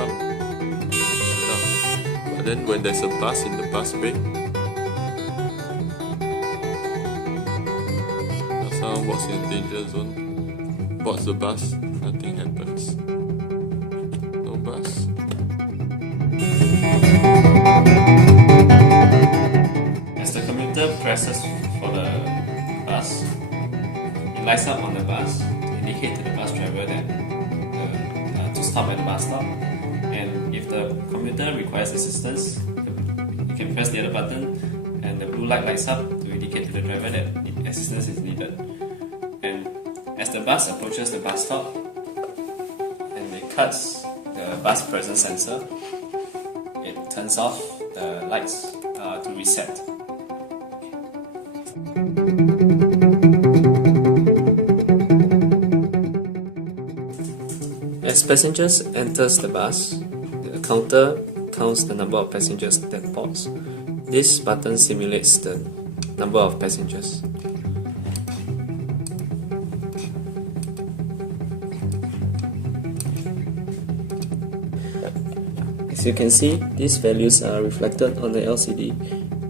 come. But then when there's a bus in the bus bay, someone walks in a danger zone, boards the bus, nothing happens. No bus. As the commuter presses for the bus, it lights up on the bus to indicate to the bus driver that to stop at the bus stop. And if the commuter requires assistance, you can press the other button and the blue light lights up to indicate to the driver that assistance is needed. And as the bus approaches the bus stop and it cuts the bus presence sensor, it turns off the lights to reset. As passengers enters the bus, the counter counts the number of passengers that boards. This button simulates the number of passengers. As you can see, these values are reflected on the LCD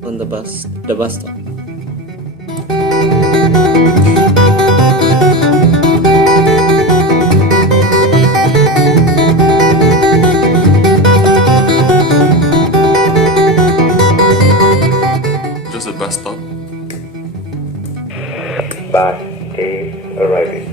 on the bus stop. Just a bus stop. Bus is arriving.